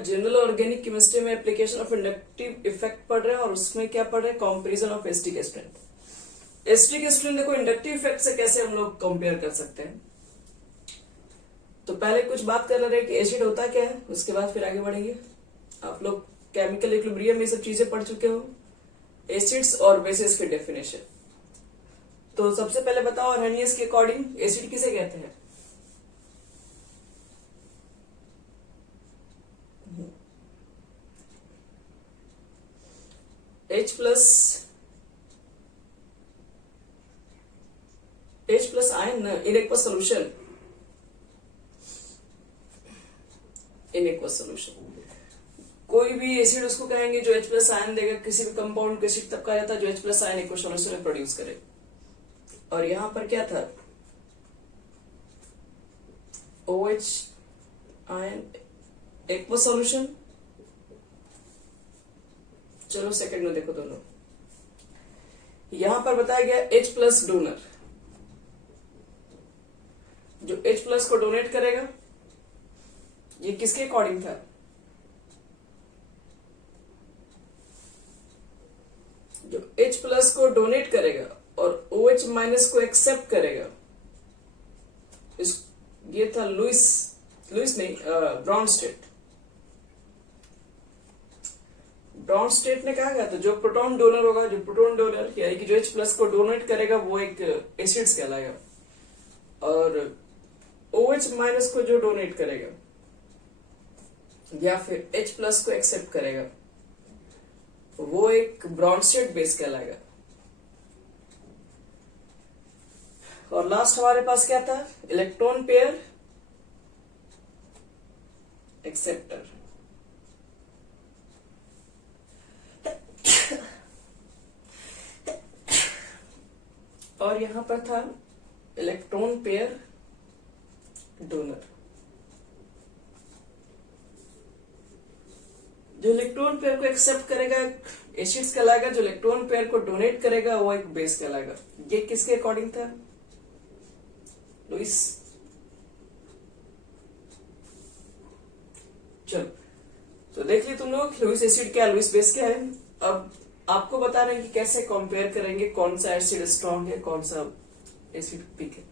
General organic chemistry में application of inductive effect पढ़ रहे हैं और उसमें क्या पढ़ रहे हैं, comparison of acetic strength. Acetic strength देखो इंडक्टिव इफेक्ट से कैसे हम लोग कंपेयर कर सकते हैं। तो पहले कुछ बात कर रहे हैं कि एसिड होता क्या है, उसके बाद फिर आगे बढ़ेंगे। आप लोग केमिकल इक्विलिब्रियम में सब चीजें पढ़ चुके हो, एसिड्स और बेसिस की डेफिनेशन। तो सबसे पहले बताओ अर्हेनियस के अकॉर्डिंग एसिड किसे कहते हैं? H plus ion in aqueous solution, in aqueous solution. कोई भी एसिड उसको कहेंगे जो H प्लस आयन देगा। किसी भी कंपाउंड को एसिड तब कहा जाता है जो H plus ion aqueous solution में प्रोड्यूस करे। और यहां पर क्या था, OH आयन एक्वस सोल्यूशन। चलो सेकंड में देखो दोनों। यहां पर बताया गया H प्लस डोनर, जो H प्लस को डोनेट करेगा ये किसके अकॉर्डिंग था? जो H प्लस को डोनेट करेगा और OH माइनस को एक्सेप्ट करेगा, ये था लुइस नहीं, ब्रॉन्स्टेड। ब्रॉन्स्टेड ने कहा गया था जो प्रोटॉन डोनर होगा, जो प्रोटॉन डोनर यानी कि जो H प्लस को डोनेट करेगा वो एक एसिड्स कहलाएगा, और OH माइनस को जो डोनेट करेगा या फिर H प्लस को एक्सेप्ट करेगा वो एक ब्रॉन्स्टेड बेस कहलाएगा। और लास्ट हमारे पास क्या था, इलेक्ट्रॉन पेयर एक्सेप्टर। और यहां पर था इलेक्ट्रॉन पेयर डोनर। जो इलेक्ट्रॉन पेयर को एक्सेप्ट करेगा एसिड्स कहलाएगा, जो इलेक्ट्रॉन पेयर को डोनेट करेगा वो एक बेस कहलाएगा। ये किसके अकॉर्डिंग था, लुइस। चलो तो देख लिया तुम लोग लुइस एसिड क्या, लुइस बेस क्या है। अब आपको बता रहे हैं कि कैसे कंपेयर करेंगे, कौन सा एसिड स्ट्रांग है, कौन सा एसिड वीक है।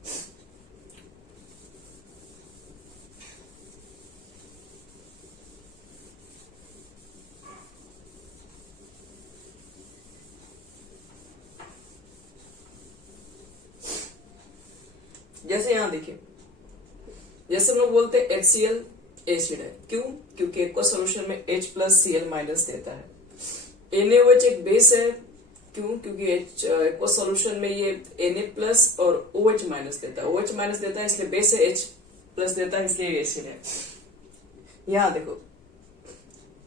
जैसे यहां देखिए, जैसे हम लोग बोलते हैं HCl एसिड है, क्यों? क्योंकि एक्वस सॉल्यूशन में H प्लस Cl माइनस देता है। NaOH एक बेस है, क्यों? क्योंकि एक्वस सॉल्यूशन में ये Na प्लस और OH माइनस देता है। OH माइनस देता है इसलिए बेस है, H प्लस देता है इसलिए एसिड है। यहां देखो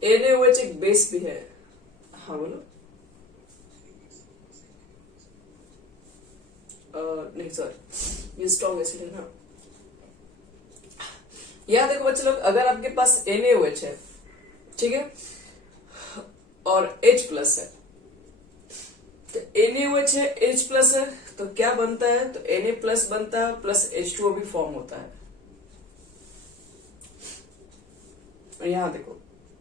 NaOH एक बेस भी है। हाँ बोलो। नहीं सॉरी, ये स्ट्रॉन्ग एसिड है ना। यहां देखो बच्चे लोग, अगर आपके पास NaOH है, ठीक है, और H प्लस है, तो NaOH है, H प्लस है, तो क्या बनता है, तो Na प्लस बनता है प्लस H2O भी फॉर्म होता है। और यहां देखो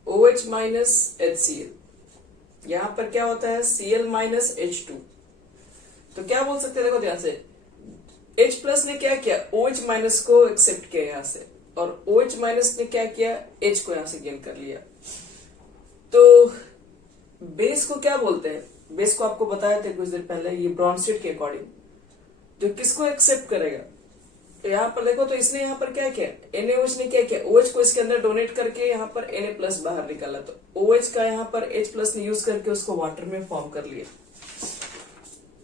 OH माइनस HCl, यहां पर क्या होता है, Cl माइनस H2। तो क्या बोल सकते हैं, देखो ध्यान से, H प्लस ने क्या किया, OH माइनस को एक्सेप्ट किया यहां से, और OH माइनस ने क्या किया, H को यहां से गेन कर लिया। तो बेस को क्या बोलते हैं, बेस को आपको बताया था कुछ देर पहले, ये ब्रॉन्स्टेड के अकॉर्डिंग जो किसको एक्सेप्ट करेगा। तो यहां पर देखो, तो इसने यहां पर क्या किया, NaOH ने क्या किया, OH को इसके अंदर डोनेट करके यहां पर Na प्लस बाहर निकाला, तो OH का यहां पर H प्लस ने यूज करके उसको वाटर में फॉर्म कर लिया।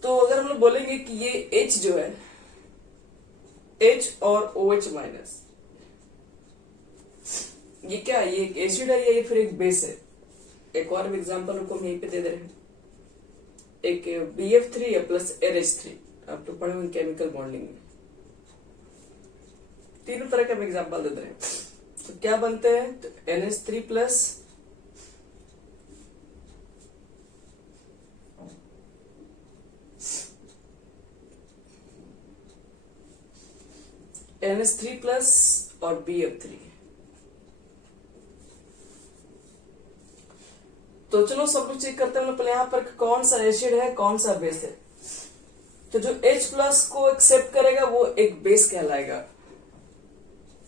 तो अगर हम लोग बोलेंगे कि ये H जो है, H और OH माइनस, ये क्या है, ये एक एसिड है या ये फिर एक बेस है। एक और एग्जांपल रुको हम यहीं पे दे दे रहे हैं, एक BF3 है प्लस RH3, आप तो पढ़े हुए केमिकल बॉन्डिंग में, तीनों तरह के एग्जांपल दे दे रहे हैं। तो क्या बनते हैं, तो NH3 प्लस NH3 प्लस और BF3। तो चलो सब लोग चेक करते हैं पहले यहाँ पर कौन सा एसिड है कौन सा बेस है। तो जो H प्लस को एक्सेप्ट करेगा वो एक बेस कहलाएगा,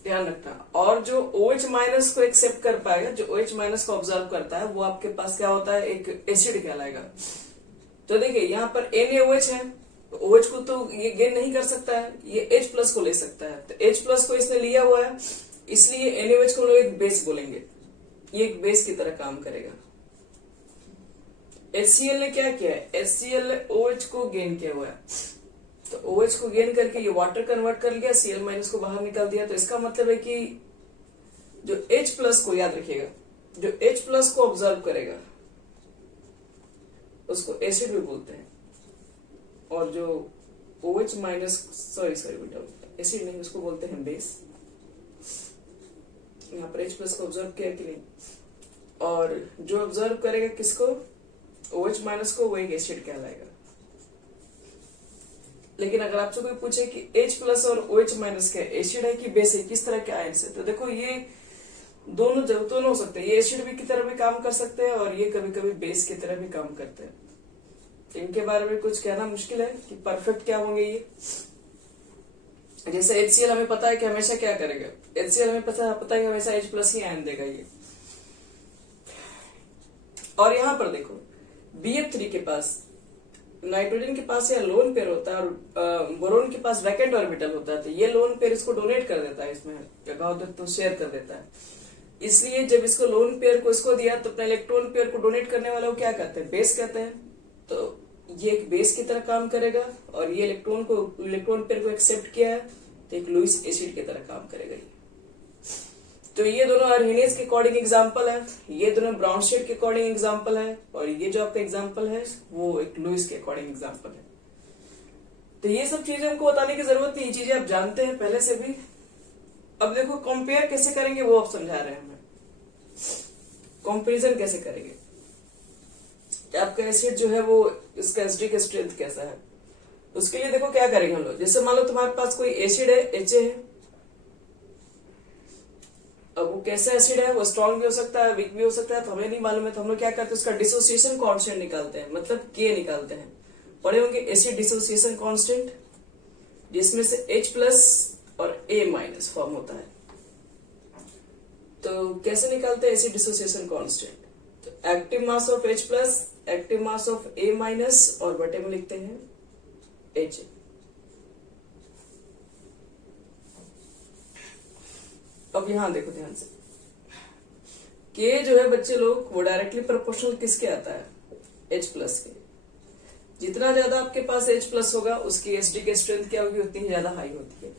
ध्यान रखना। और जो OH माइनस को एक्सेप्ट कर पाएगा, जो OH माइनस को ऑब्जर्व करता है, वो आपके पास क्या होता है, एक एसिड कहलाएगा। तो देखिए यहाँ पर NaOH है, तो OH को तो ये गेन नहीं कर सकता है, ये H प्लस को ले सकता है। तो H प्लस को इसने लिया हुआ है, इसलिए NaOH को हम लोग एक बेस बोलेंगे, ये एक बेस की तरह काम करेगा। HCl ने क्या किया है, HCl ने OH को गेन किया हुआ है, तो OH को गेन करके ये वाटर कन्वर्ट कर लिया, Cl माइनस को बाहर निकाल दिया। तो इसका मतलब है कि जो H प्लस को, याद रखिएगा, जो H प्लस को ऑब्जर्व करेगा उसको एसिड भी बोलते हैं, और जो OH माइनस, सॉरी बेटा, एसिड नहीं, उसको बोलते हैं बेस। यहाँ पर H प्लस को ऑब्जर्व किया कि नहीं, और जो ऑब्जर्व करेगा किसको, OH माइनस को, वो एक एसिड कहलाएगा। लेकिन अगर आपसे कोई पूछे कि H प्लस और OH माइनस क्या एसिड है कि बेस है, किस तरह के आयन से, तो देखो ये दोनों हो सकते हैं। ये एसिड भी की तरह भी काम कर सकते हैं और ये कभी कभी बेस की तरह भी काम करते हैं। इनके बारे में कुछ कहना मुश्किल है कि परफेक्ट क्या होंगे ये। जैसे HCl हमें पता है कि हमेशा क्या करेगा, HCl हमें पता है कि हमेशा H प्लस ही आयन देगा ये। और यहां पर देखो BF3 के पास नाइट्रोजन के पास या लोन पेयर होता है और बोरोन के पास वैकेंट ऑर्बिटल होता है, तो ये लोन पेयर इसको डोनेट कर देता है, इसमें तो शेयर कर देता है। इसलिए जब इसको लोन पेयर को इसको दिया तो अपने इलेक्ट्रॉन पेयर को डोनेट करने वाले को क्या कहते हैं, बेस कहते हैं। तो ये एक बेस की तरह काम करेगा, और ये इलेक्ट्रॉन पेयर को एक्सेप्ट किया है तो एक लुईस एसिड की तरह काम करेगा ये। तो ये दोनों अर्हेनियस के अकॉर्डिंग एग्जांपल है, ये दोनों ब्राउनशेड के अकॉर्डिंग एग्जांपल है, और ये जो आपका एग्जांपल है वो एक लुईस के अकॉर्डिंग एग्जांपल है। तो ये सब चीजें हमको बताने की जरूरत नहीं, ये चीजें आप जानते हैं पहले से भी। अब देखो कंपेयर कैसे करेंगे वो आप समझा रहे हैं हमें, कंपेरिजन कैसे करेंगे। आपका एसिड जो है वो इसका एसिडिक स्ट्रेंथ कैसा है, उसके लिए देखो क्या करेंगे हम लोग। जैसे मान लो तुम्हारे पास कोई एसिड है, HA है, अब वो कैसा एसिड है, वो स्ट्रॉन्ग भी हो सकता है, वीक भी हो सकता है, तो हमें नहीं मालूम है। तो हम लोग क्या करते हैं, उसका डिसोसिएशन कांस्टेंट निकालते हैं, मतलब K निकालते हैं। पढ़े होंगे एसिड डिसोसिएशन कांस्टेंट, जिसमें से H प्लस और A माइनस फॉर्म होता है। तो कैसे निकालते हैं एसिड डिसोसिएशन कांस्टेंट, तो active mass of H plus, active mass of A minus, और बटे में लिखते हैं H। अब यहां देखो ध्यान से, K जो है बच्चे लोग वो डायरेक्टली प्रोपोर्शनल किसके आता है, H प्लस के। जितना ज्यादा आपके पास H प्लस होगा उसकी एसिडिक स्ट्रेंथ क्या होगी, उतनी ज्यादा हाई होती है।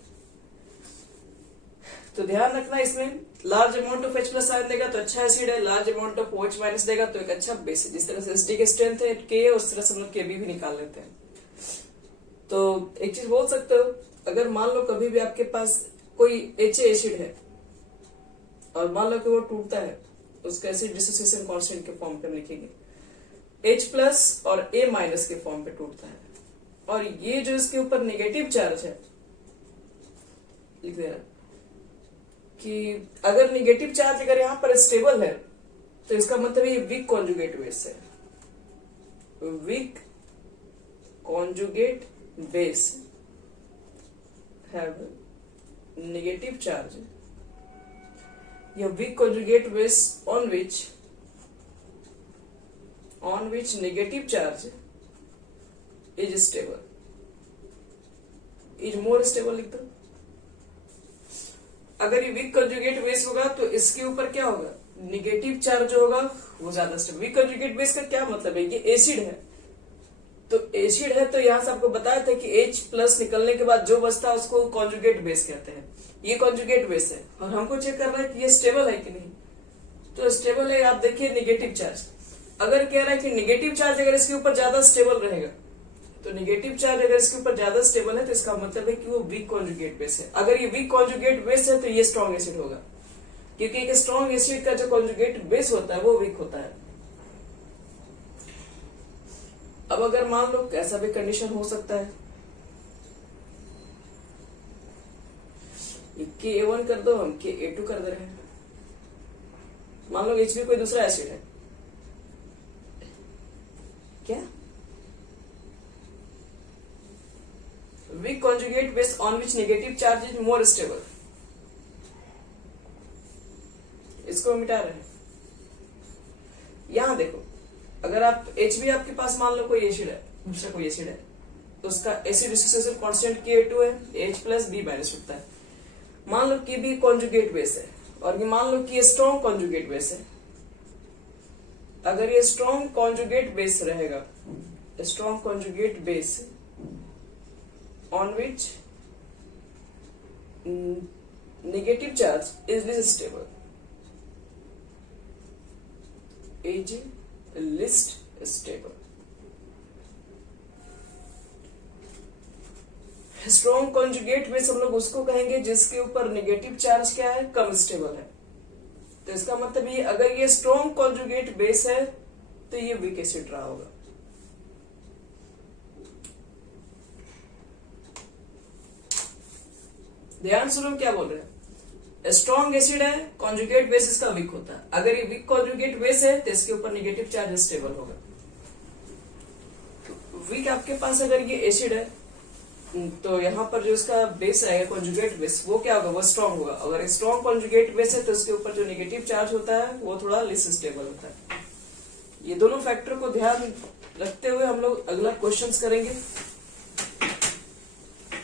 तो ध्यान रखना, इसमें large amount of H plus ion देगा तो अच्छा एसिड है, large amount of OH minus देगा तो एक अच्छा बेस है। जिस तरह से एसिडिक स्ट्रेंथ है K, उस तरह से हम लोग Kb भी निकाल लेते हैं। तो एक चीज बोल सकते हो, अगर मान लो कभी भी आपके पास कोई HA एसिड है और मान लो कि वो टूटता है, उसका एसिड डिसोसिएशन कांस्टेंट के फॉर्म पे लिखेंगे, H प्लस और A माइनस के फॉर्म पे टूटता है। और ये जो इसके ऊपर नेगेटिव चार्ज है, लिख देना कि अगर नेगेटिव चार्ज अगर यहाँ पर स्टेबल है तो इसका मतलब ये वीक कॉन्जुगेट बेस है। Weak conjugate base have negative charge, या weak conjugate base on which negative charge is stable, is more stable लिख दो। अगर ये weak conjugate base होगा तो इसके ऊपर क्या होगा, नेगेटिव चार्ज जो होगा वो ज्यादा स्टेबल। weak conjugate base का क्या मतलब है, ये एसिड है, तो एसिड है तो यहां से आपको बताया था कि H प्लस निकलने के बाद जो बचता है उसको कॉन्जुगेट बेस कहते हैं। ये कॉन्जुगेट बेस है और हमको चेक करना है कि ये स्टेबल है कि नहीं। तो स्टेबल है, आप देखिए नेगेटिव चार्ज, अगर कह रहा है कि नेगेटिव चार्ज अगर इसके ऊपर ज्यादा स्टेबल रहेगा, तो नेगेटिव चार्ज अगर इसके ऊपर ज्यादा स्टेबल है तो इसका मतलब है कि वो वीक कॉन्जुगेट बेस है। अगर ये वीक कॉन्जुगेट बेस है तो ये स्ट्रॉन्ग एसिड होगा, क्योंकि एक स्ट्रॉन्ग एसिड का जो कॉन्जुगेट बेस होता है वो वीक होता है। अब अगर मान लो ऐसा भी कंडीशन हो सकता है, Ka1 कर दो, हम Ka2 कर दे रहे हैं। मान लो HB कोई दूसरा एसिड है, क्या weak conjugate base on which negative charge is more stable, इसको मिटा रहे हैं। यहां देखो, अगर आप एच भी आपके पास मान लो कोई एसिड है, दूसरा कोई एसिड है, तो उसका एसिड डिसोसिएशन कांस्टेंट Ka2 है, H प्लस बी माइनस होता है। मान लो कि भी कॉन्जुगेट बेस है और ये मान लो कि ये स्ट्रॉन्ग कॉन्जुगेट बेस है। अगर ये स्ट्रॉन्ग कॉन्जुगेट बेस रहेगा, strong conjugate base on which negative charge is list stable, is list stable. Strong conjugate base हम लोग उसको कहेंगे जिसके ऊपर नेगेटिव चार्ज क्या है, कम स्टेबल है। तो इसका मतलब ये, अगर ये स्ट्रॉन्ग कॉन्जुगेट बेस है तो ये वीक एसिड रहा होगा। ध्यान सुनो क्या बोल रहे हैं। स्ट्रॉन्ग एसिड है, कॉन्जुगेट बेस इसका वीक होता है। अगर ये वीक कॉन्जुगेट बेस है तो इसके ऊपर नेगेटिव चार्ज स्टेबल होगा। वीक आपके पास अगर ये एसिड है तो यहाँ पर जो इसका बेस रहेगा कॉन्जुगेट बेस, वो क्या होगा, वो स्ट्रॉन्ग होगा। अगर स्ट्रॉन्ग कॉन्जुगेट बेस है तो इसके ऊपर जो नेगेटिव चार्ज होता है वो थोड़ा लेस स्टेबल होता है। ये दोनों फैक्टर को ध्यान रखते हुए हम लोग अगला क्वेश्चंस करेंगे।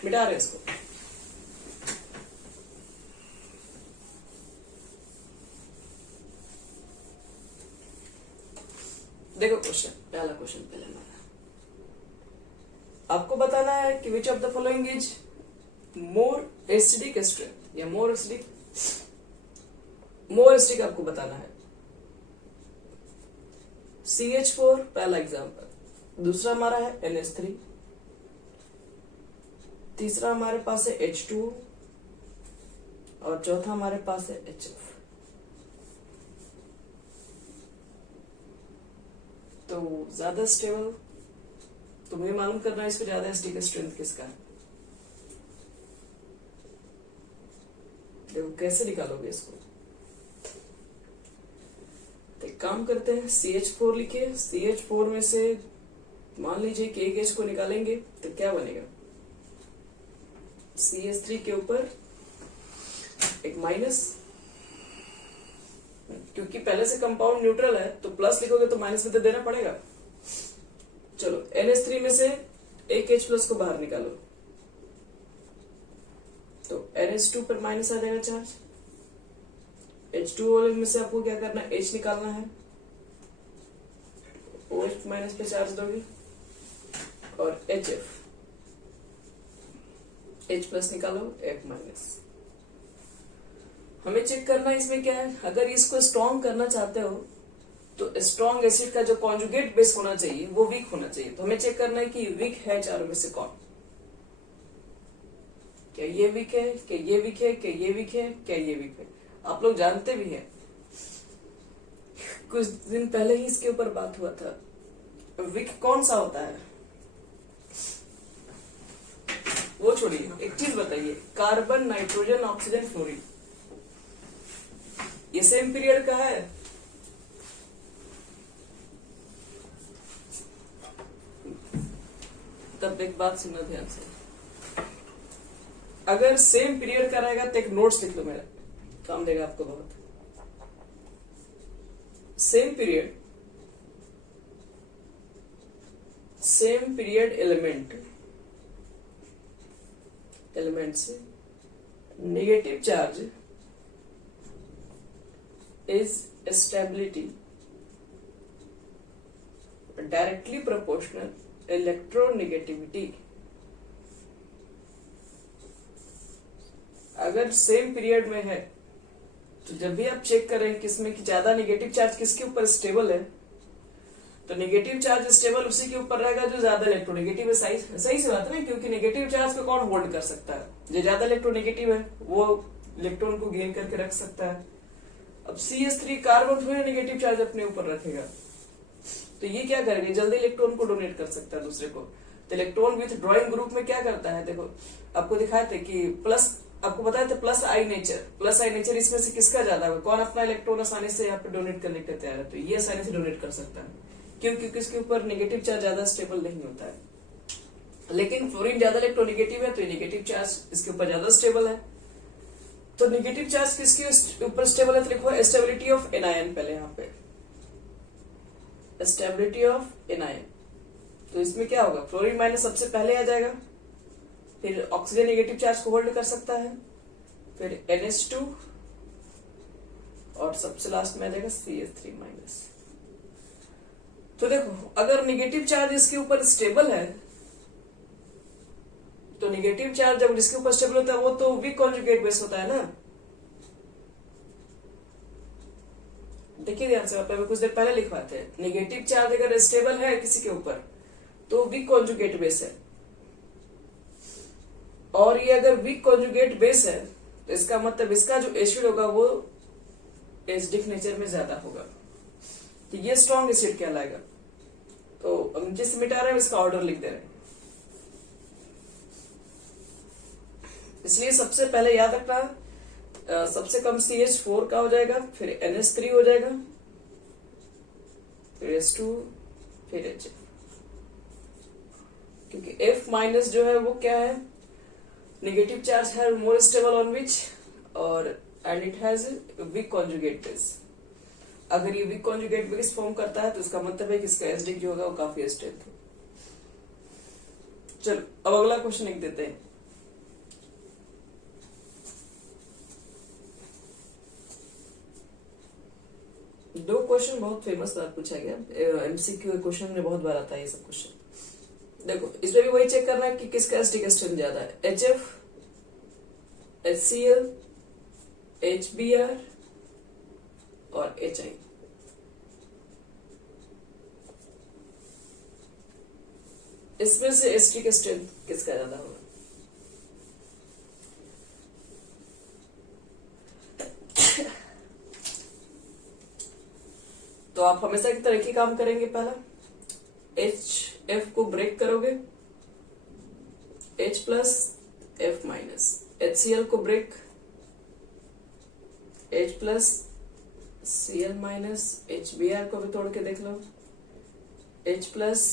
मिटा रहे इसको। देखो क्वेश्चन, पहला क्वेश्चन पहले हमारा आपको बताना है कि which of the following is more acidic strength, या मोर एसिडिक आपको बताना है। CH4 पहला एग्जांपल, दूसरा हमारा है NH3, तीसरा हमारे पास है H2 और चौथा हमारे पास है HF। तो ज्यादा स्टेबल तुम्हें मालूम करना है, इसको ज्यादा एसिडिक स्ट्रेंथ किसका है। देखो कैसे निकालोगे इसको। तो एक काम करते हैं, CH4 लिखे, CH4 में से मान लीजिए कि एक H को निकालेंगे तो क्या बनेगा, CH3 के ऊपर एक माइनस, क्योंकि पहले से कंपाउंड न्यूट्रल है तो प्लस लिखोगे तो माइनस में तो देना पड़ेगा। चलो NH3 में से एक H प्लस को बाहर निकालो तो NH2 पर माइनस आ जाएगा चार्ज। H2O में से आपको क्या करना है, H निकालना है, OH माइनस पे चार्ज दोगे और HF, H प्लस निकालो, F माइनस। हमें चेक करना है इसमें क्या है। अगर इसको स्ट्रॉन्ग करना चाहते हो तो स्ट्रॉन्ग एसिड का जो कॉन्जुगेट बेस होना चाहिए वो वीक होना चाहिए। तो हमें चेक करना है कि वीक है चारों में से कौन, क्या ये वीक है, क्या ये वीक है, क्या ये वीक है, क्या ये वीक है। आप लोग जानते भी हैं, कुछ दिन पहले ही इसके ऊपर बात हुआ था। वीक कौन सा होता है वो छोड़िए, एक चीज बताइए, कार्बन, नाइट्रोजन, ऑक्सीजन, फ्लोरीन, ये सेम पीरियड का है। तब एक बात सुनना ध्यान से, अगर सेम पीरियड का रहेगा तो एक नोट्स लिख लो, मेरा काम देगा आपको बहुत। सेम पीरियड एलिमेंट से negative charge is stability directly proportional electronegativity। अगर सेम पीरियड में है तो जब भी आप चेक करें किसमें कि ज्यादा नेगेटिव चार्ज किसके ऊपर स्टेबल है, तो नेगेटिव चार्ज स्टेबल उसी के ऊपर रहेगा जो ज्यादा इलेक्ट्रोनेगेटिव है। सही से बात है ना, क्योंकि नेगेटिव चार्ज को कौन होल्ड कर सकता है, जो ज्यादा इलेक्ट्रोनेगेटिव है वो इलेक्ट्रॉन को गेन करके रख सकता है। अब CH3 कार्बन थोड़ा नेगेटिव चार्ज अपने ऊपर रखेगा तो ये क्या करेगा, जल्दी इलेक्ट्रॉन को डोनेट कर सकता है दूसरे को। तो इलेक्ट्रॉन विथ ड्रॉइंग ग्रुप में क्या करता है, देखो आपको दिखाए थे कि प्लस, आपको बताया था प्लस आई नेचर इसमें से किसका ज्यादा होगा, कौन अपना इलेक्ट्रॉन आसानी से यहाँ पे डोनेट करने के तैयार है, तो ये आसानी से डोनेट कर सकता है। क्योंकि इसके ऊपर नेगेटिव चार्ज ज्यादा स्टेबल नहीं होता है। लेकिन फ्लोरीन ज्यादा इलेक्ट्रोनेगेटिव है, तो ये नेगेटिव चार्ज इसके ऊपर ज्यादा स्टेबल है। तो नेगेटिव चार्ज किसके ऊपर स्टेबल है, तो लिखो स्टेबिलिटी ऑफ एनायन पहले यहाँ पे, स्टेबिलिटी ऑफ एनायन। तो इसमें क्या होगा, फ्लोरीन माइनस सबसे पहले आ जाएगा, फिर ऑक्सीजन नेगेटिव चार्ज को होल्ड कर सकता है, फिर NH2 और सबसे लास्ट में आ जाएगा CH3 माइनस। तो देखो अगर नेगेटिव चार्ज इसके ऊपर स्टेबल है, तो नेगेटिव चार्ज जब इसके ऊपर स्टेबल होता है वो तो वीक कॉन्जुगेट बेस होता है ना। देखिए ध्यान से, कुछ देर पहले लिखवाते हैं, नेगेटिव चार्ज अगर स्टेबल है किसी के ऊपर तो वीक कॉन्जुगेट बेस है, और ये अगर वीक कॉन्जुगेट बेस है तो इसका मतलब इसका जो एसिड होगा वो एसिडिक नेचर में ज्यादा होगा, तो ये स्ट्रॉन्ग एसिड कहलाएगा। तो हम जिस मिटा रहे हैं इसका ऑर्डर लिख दे रहे हैं, इसलिए सबसे पहले याद रखना सबसे कम CH4 का हो जाएगा, फिर NH3 हो जाएगा, फिर H2, फिर HF। क्योंकि F माइनस जो है वो क्या है, नेगेटिव चार्ज है मोर स्टेबल ऑन विच, और and it has week conjugate base. अगर ये वीक कॉन्जुगेट बेस फॉर्म करता है तो इसका मतलब है कि इसका एसिडिक जो होगा वो काफी स्ट्रेंथ है। चलो अब अगला क्वेश्चन लिख देते हैं। दो क्वेश्चन बहुत फेमस बार पूछा गया, MCQ क्वेश्चन में बहुत बार आता है ये सब क्वेश्चन। देखो इसमें भी वही चेक करना है कि किसका एसिडिक स्ट्रेंथ ज्यादा है, HF, HCl, HBr और HI। इसमें से एसिडिक स्ट्रेंथ किसका ज्यादा होगा? तो आप हमेशा की तरह एक ही काम करेंगे, पहला HF को ब्रेक करोगे, H plus F minus, HCl को break, H plus Cl minus, HBr को भी तोड़ के देख लो, H प्लस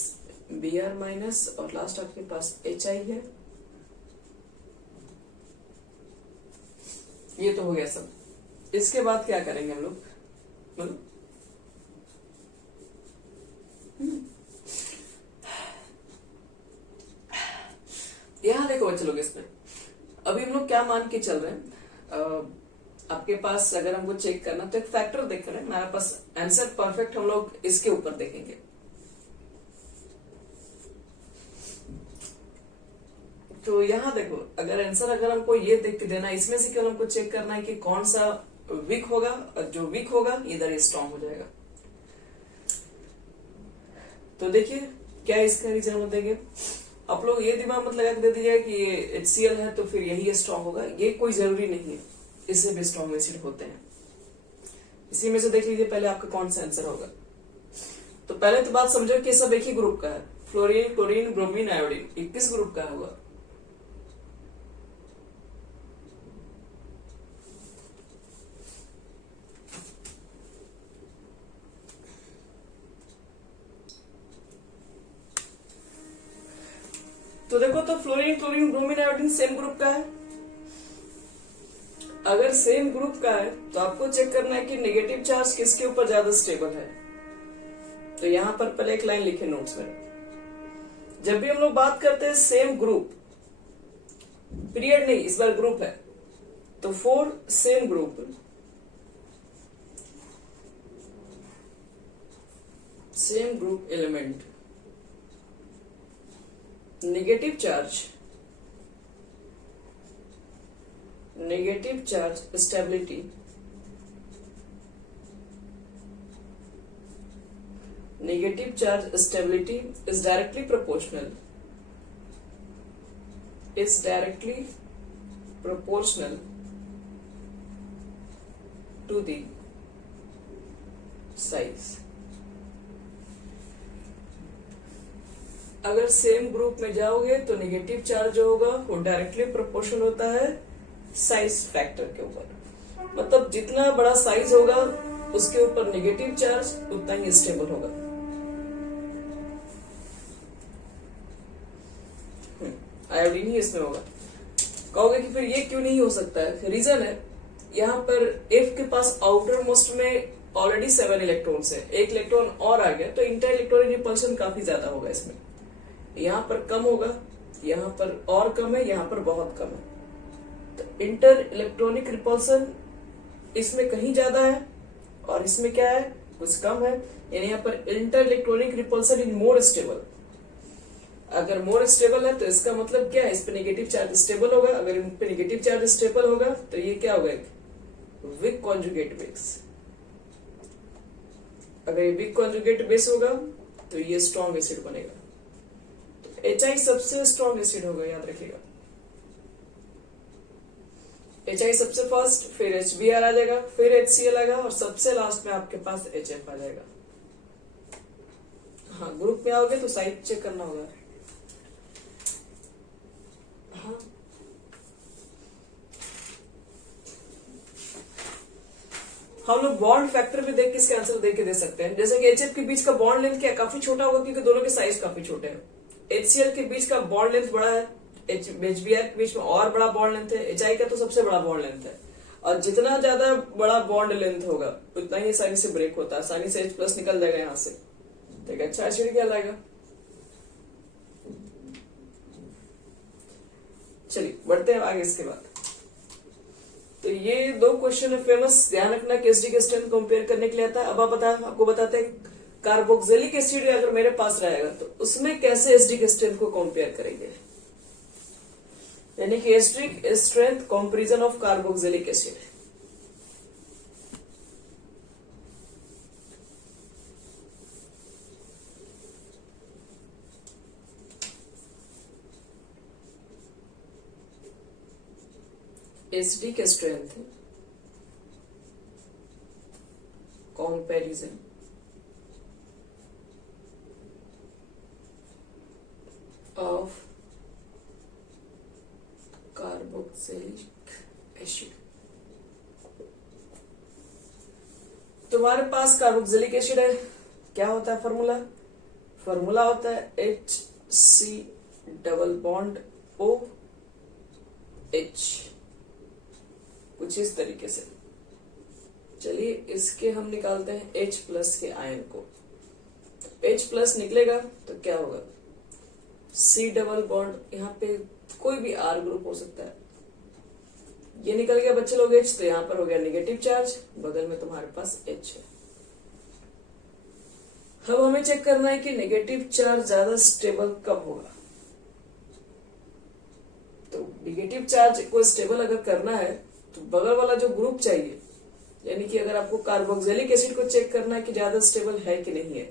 Br माइनस, और लास्ट आपके पास HI है। ये तो हो गया सब। इसके बाद क्या करेंगे हम लोग, बोलो। यहां देखो बच्चे लोग, इसमें अभी हम लोग क्या मान के चल रहे हैं, आपके पास अगर हमको चेक करना तो एक फैक्टर देख रहे हैं, हमारे पास आंसर परफेक्ट हम लोग इसके ऊपर देखेंगे। तो यहां देखो अगर आंसर अगर हमको ये देख के देना, इसमें से केवल हमको चेक करना है कि कौन सा वीक होगा, और जो वीक होगा इधर ये स्ट्रांग हो जाएगा। तो देखिए क्या इसका रीजन देंगे आप लोग, ये दिमाग मत लगा के दे दीजिए कि ये HCl है तो फिर यही स्ट्रांग होगा, ये कोई जरूरी नहीं है, इससे भी स्ट्रांग एसिड होते हैं। इसी में से देख लीजिए पहले आपका कौन सा आंसर होगा। तो पहले तो बात समझो कि सब एक ही ग्रुप का है, फ्लोरीन, क्लोरीन, ब्रोमीन, आयोडीन, ये किस ग्रुप का होगा? तो देखो, तो fluorine, chlorine, bromine, iodine same group का है। अगर सेम ग्रुप का है तो आपको चेक करना है कि नेगेटिव चार्ज किसके ऊपर ज्यादा स्टेबल है। तो यहां पर पहले एक लाइन लिखे नोट्स में, जब भी हम लोग बात करते हैं सेम ग्रुप, पीरियड नहीं, इस बार ग्रुप है, तो for same group, same group element, negative charge stability is directly proportional to the size। अगर सेम ग्रुप में जाओगे तो नेगेटिव चार्ज जो होगा वो डायरेक्टली प्रोपोर्शनल होता है साइज फैक्टर के ऊपर, मतलब जितना बड़ा साइज होगा उसके ऊपर नेगेटिव चार्ज उतना ही स्टेबल होगा। आयोडीन ही इसमें होगा। कहोगे कि फिर ये क्यों नहीं हो सकता है? रीजन है, यहाँ पर F के पास आउटर मोस्ट में ऑलरेडी 7 इलेक्ट्रॉन्स है, एक इलेक्ट्रॉन और आ गया तो इंटर इलेक्ट्रॉनिक रिपल्शन काफी ज्यादा होगा इसमें। यहाँ पर कम होगा, यहाँ पर और कम है, यहाँ पर बहुत कम है। तो इंटर इलेक्ट्रॉनिक रिपल्सन इसमें कहीं ज्यादा है और इसमें क्या है, कुछ कम है। यानी यहाँ पर इंटर इलेक्ट्रॉनिक रिपल्सन इन मोर स्टेबल। अगर मोर स्टेबल है तो इसका मतलब क्या है, इस पे नेगेटिव चार्ज स्टेबल होगा। अगर इन पे नेगेटिव चार्ज स्टेबल होगा तो ये क्या होगा, वीक कॉन्जुगेट बेस। अगर ये वीक कॉन्जुगेट बेस होगा तो ये स्ट्रॉन्ग एसिड बनेगा। तो HI सबसे स्ट्रॉन्ग एसिड होगा, याद रखिएगा। HI सबसे फर्स्ट, फिर HBr आ जाएगा, फिर HCl आएगा और सबसे लास्ट में आपके पास HF आ जाएगा। हाँ, ग्रुप में आओगे तो साइड चेक करना होगा। हाँ, हम लोग बॉन्ड फैक्टर भी देख के इसके आंसर देख के दे सकते हैं। जैसे कि HF के बीच का बॉन्ड लेंथ क्या काफी छोटा होगा क्योंकि दोनों के साइज काफी छोटे हैं। HCl के बीच का बॉन्ड लेंथ बड़ा है, HBr के बीच में और बड़ा बॉन्ड लेंथ है, HI का तो सबसे बड़ा बॉन्ड लेंथ है। और जितना ज्यादा बड़ा बॉन्ड लेंथ होगा उतना ही आसानी से ब्रेक होता है, आसानी से H+ निकल जाएगा यहाँ से। ठीक है, अच्छा एसिड क्या लाएगा। चलिए बढ़ते हैं आगे इसके बाद। तो ये 2 क्वेश्चन है फेमस, ध्यान रखना कि एसडी के स्ट्रेंथ कंपेयर करने के लिए आता है। अब आपको बताते हैं कार्बोक्सिलिक एसिड अगर मेरे पास रहेगा तो उसमें कैसे एसडी के स्ट्रेंथ को कंपेयर करेंगे। यानी कि esteric strength comparison of carboxylic acid. Acidic strength comparison of carboxylic acid. तुम्हारे पास कार्बोक्सिलिक एसिड है, क्या होता है फॉर्मूला? फॉर्मूला होता है HC डबल बॉन्ड OH, कुछ इस तरीके से। चलिए इसके हम निकालते हैं H+ के आयन को। H+ निकलेगा तो क्या होगा, C डबल बॉन्ड, यहाँ पे कोई भी R ग्रुप हो सकता है। ये निकल गया बच्चे लोग H, तो यहाँ पर हो गया नेगेटिव चार्ज, बगल में तुम्हारे पास H है। अब हमें चेक करना है कि नेगेटिव चार्ज ज्यादा स्टेबल कब होगा। तो नेगेटिव चार्ज को स्टेबल अगर करना है तो बगल वाला जो ग्रुप चाहिए, यानी कि अगर आपको कार्बोक्सिलिक एसिड को चेक करना है कि ज्यादा स्टेबल है कि नहीं है,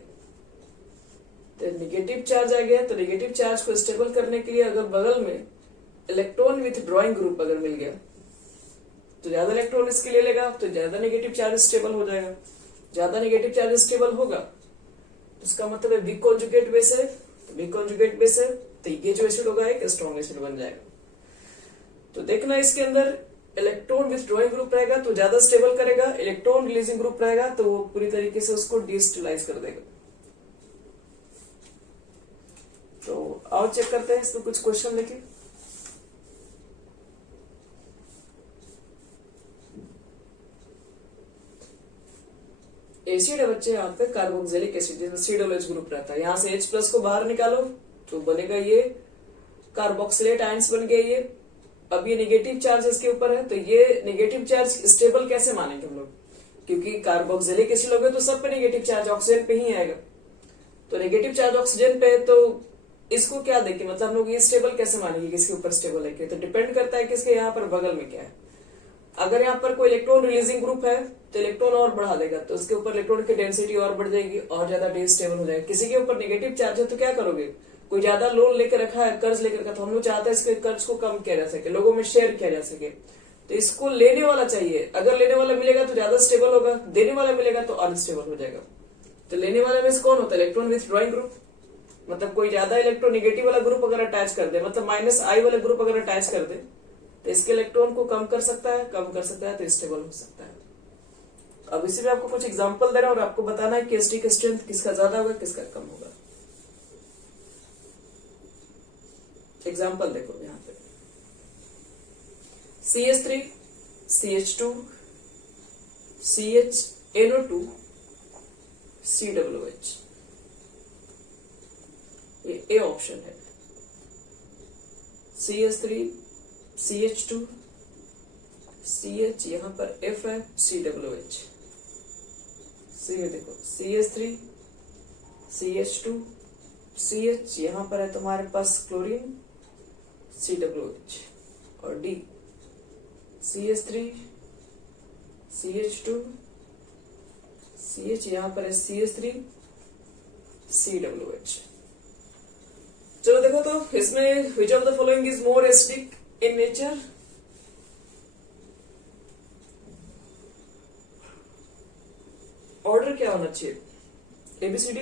तो नेगेटिव चार्ज आ गया। तो नेगेटिव चार्ज को स्टेबल करने के लिए अगर बगल में इलेक्ट्रॉन विथ ड्रॉइंग ग्रुप अगर मिल गया तो ज्यादा इलेक्ट्रॉन इसके ले लेगा, तो ज्यादा नेगेटिव चार्ज स्टेबल हो जाएगा। ज्यादा नेगेटिव चार्ज स्टेबल होगा तो इसका मतलब है वीक कॉन्जुगेट बेस है, तो वीक कॉन्जुगेट बेस है तो ये जो एसिड होगा एक स्ट्रॉन्ग एसिड बन जाएगा। तो देखना इसके अंदर इलेक्ट्रॉन विथ ड्रॉइंग ग्रुप रहेगा तो ज्यादा स्टेबल करेगा, इलेक्ट्रॉन रिलीजिंग ग्रुप रहेगा तो वो पूरी तरीके से उसको डिस्टेबलाइज कर देगा। तो आओ चेक करते हैं इसमें कुछ क्वेश्चन लिखे। एसिड है बच्चे यहाँ पे कार्बोक्सिलिक एसिड, जिसमें C+H ग्रुप रहता है। यहाँ से H+ को बाहर निकालो तो बनेगा ये कार्बोक्सिलेट आयंस बन गए ये। अब ये नेगेटिव चार्ज इसके ऊपर है, तो ये नेगेटिव चार्ज स्टेबल कैसे मानेंगे हम लोग, क्योंकि कार्बोक्सिलिक एसिड लोगे तो सब पे नेगेटिव चार्ज ऑक्सीजन पे ही आएगा। तो नेगेटिव चार्ज ऑक्सीजन पे है तो इसको क्या देखें, मतलब हम लोग ये स्टेबल कैसे मानेंगे किसके ऊपर स्टेबल है, तो डिपेंड करता है कि इसके यहाँ पर बगल में क्या है। अगर यहाँ पर कोई इलेक्ट्रॉन रिलीजिंग ग्रुप है तो इलेक्ट्रॉन और बढ़ा देगा, तो उसके ऊपर इलेक्ट्रॉन की डेंसिटी और बढ़ जाएगी और ज्यादा डिस्टेबल हो जाएगा। किसी के ऊपर नेगेटिव चार्ज है तो क्या करोगे, कोई ज्यादा लोन लेकर रखा है, कर्ज लेकर रखा, तो हम लोग चाहते हैं इसके कर्ज को कम किया जा सके, लोगों में शेयर किया जा सके, तो इसको लेने वाला चाहिए। अगर लेने वाला मिलेगा तो ज्यादा स्टेबल होगा, देने वाला मिलेगा तो अनस्टेबल हो जाएगा। तो लेने वाले में कौन होता है, इलेक्ट्रॉन विथ ड्रॉइंग ग्रुप, मतलब कोई ज्यादा इलेक्ट्रोनेगेटिव वाला ग्रुप अगर अटैच कर दे, मतलब -I वाला ग्रुप अगर अटैच कर दे तो इसके इलेक्ट्रॉन को कम कर सकता है, तो स्टेबल हो सकता है। अब इसी में आपको कुछ एग्जांपल दे रहा हूं और आपको बताना है कि एसडी का स्ट्रेंथ किसका ज्यादा होगा किसका कम होगा। एग्जाम्पल देखो यहाँ पे CH3 CH2 CHNO2 COOH, ये ए ऑप्शन है। CH3 CH2 CH यहाँ पर F है, COOH। सी में देखो CH3 CH2 CH यहाँ पर है तुम्हारे पास क्लोरीन COOH, और D CH3 CH2 CH यहाँ पर है CH3 COOH। चलो देखो तो इसमें which of the following is more acidic in nature? Order क्या होना चाहिए? ABCD।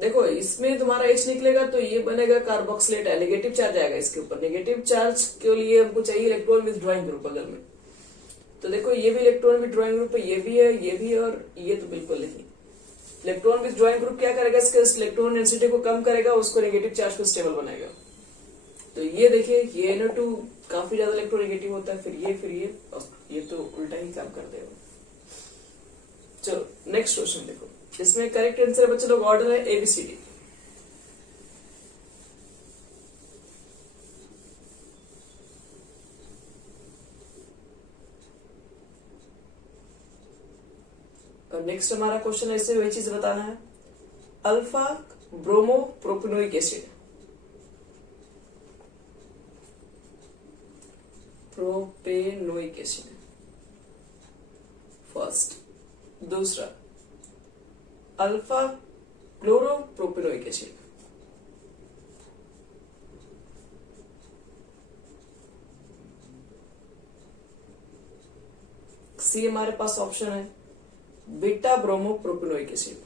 देखो इसमें तुम्हारा H निकलेगा तो ये बनेगा कार्बोक्सिलेट है, नेगेटिव चार्ज आएगा इसके ऊपर। नेगेटिव चार्ज के लिए हमको चाहिए इलेक्ट्रॉन विथड्रॉइंग ग्रुप बगल में। तो देखो ये भी इलेक्ट्रॉन विथड्रॉइंग ग्रुप है, ये भी है, ये भी है, और ये तो बिल्कुल नहीं। इलेक्ट्रॉन विथड्रॉइंग ग्रुप क्या करेगा? इसके इलेक्ट्रॉन डेंसिटी को कम करेगा, उसको नेगेटिव चार्ज को स्टेबल बनाएगा। तो ये देखिए ये NO2 काफी ज्यादा इलेक्ट्रोनेगेटिव होता है, फिर ये तो उल्टा ही काम कर देगा। चलो नेक्स्ट क्वेश्चन देखो, इसमें करेक्ट आंसर बच्चे लोग ऑर्डर है ABCD। और नेक्स्ट हमारा क्वेश्चन ऐसे वही चीज बताना है, alpha bromo propanoic acid. Propanoic acid first. दूसरा अल्फा क्लोरो प्रोपेनोइक एसिड। सी हमारे पास ऑप्शन है बीटा ब्रोमो प्रोपेनोइक एसिड।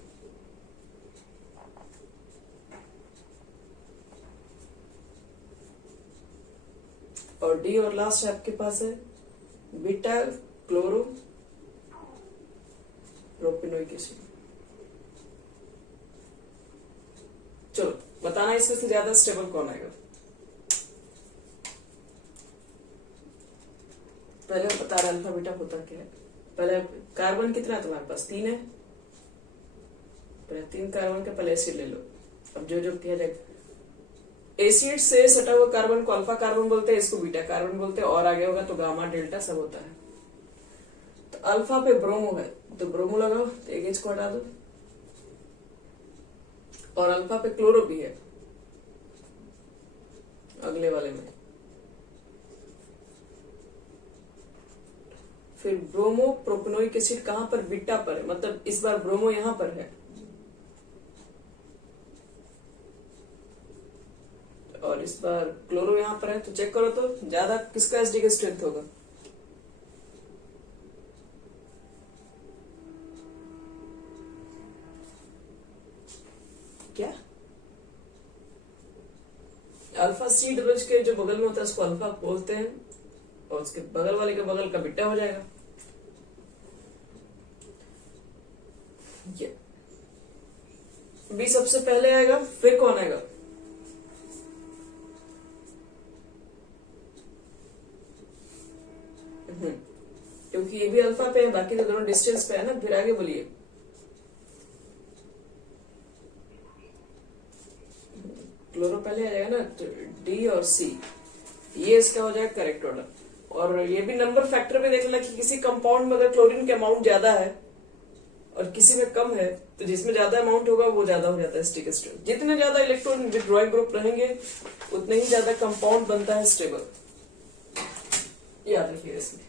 और डी और लास्ट है आपके पास है बीटा क्लोरो प्रोपेनोइक एसिड। चलो बताना इसमें से ज्यादा स्टेबल कौन आएगा। पहले बता रहा अल्फा बीटा होता क्या है। पहले कार्बन कितना है तुम्हारे पास? 3 है। पहले 3 कार्बन के पहले एसिड ले लो। अब जो जो किया जाएगा, एसिड से सटा हुआ कार्बन को अल्फा कार्बन बोलते हैं, इसको बीटा कार्बन बोलते हैं, और आगे होगा तो गामा डेल्टा सब होता है। तो अल्फा पे ब्रोमो है तो ब्रोमो लगाओ, तो एक एच को हटा दो। और अल्फा पे क्लोरो भी है अगले वाले में। फिर ब्रोमो प्रोपेनोइक एसिड कहां पर? बीटा पर है, मतलब इस बार ब्रोमो यहां पर है और इस बार क्लोरो यहां पर है। तो चेक करो तो ज्यादा किसका एसिडिक स्ट्रेंथ होगा? क्या अल्फा सी डबल के जो बगल में होता है उसको अल्फा बोलते हैं, और उसके बगल वाले के बगल का बीटा हो जाएगा। ये बी सबसे पहले आएगा, फिर कौन आएगा? क्योंकि ये भी अल्फा पे है, बाकी तो दोनों डिस्टेंस पे है ना। फिर आगे बोलिए। क्लोरो पहले आ जाएगा ना, तो डी और सी, ये इसका हो जाएगा करेक्ट ऑर्डर। और ये भी नंबर फैक्टर पे देख लेना कि किसी कंपाउंड में अगर क्लोरीन के अमाउंट ज्यादा है और किसी में कम है, तो जिसमें ज्यादा अमाउंट होगा वो ज्यादा हो जाता है स्टिक स्ट्रेंथ। जितने ज्यादा इलेक्ट्रॉन विथड्रॉइंग ग्रुप रहेंगे उतने ही ज्यादा कंपाउंड बनता है स्टेबल। याद रखिए इसमें।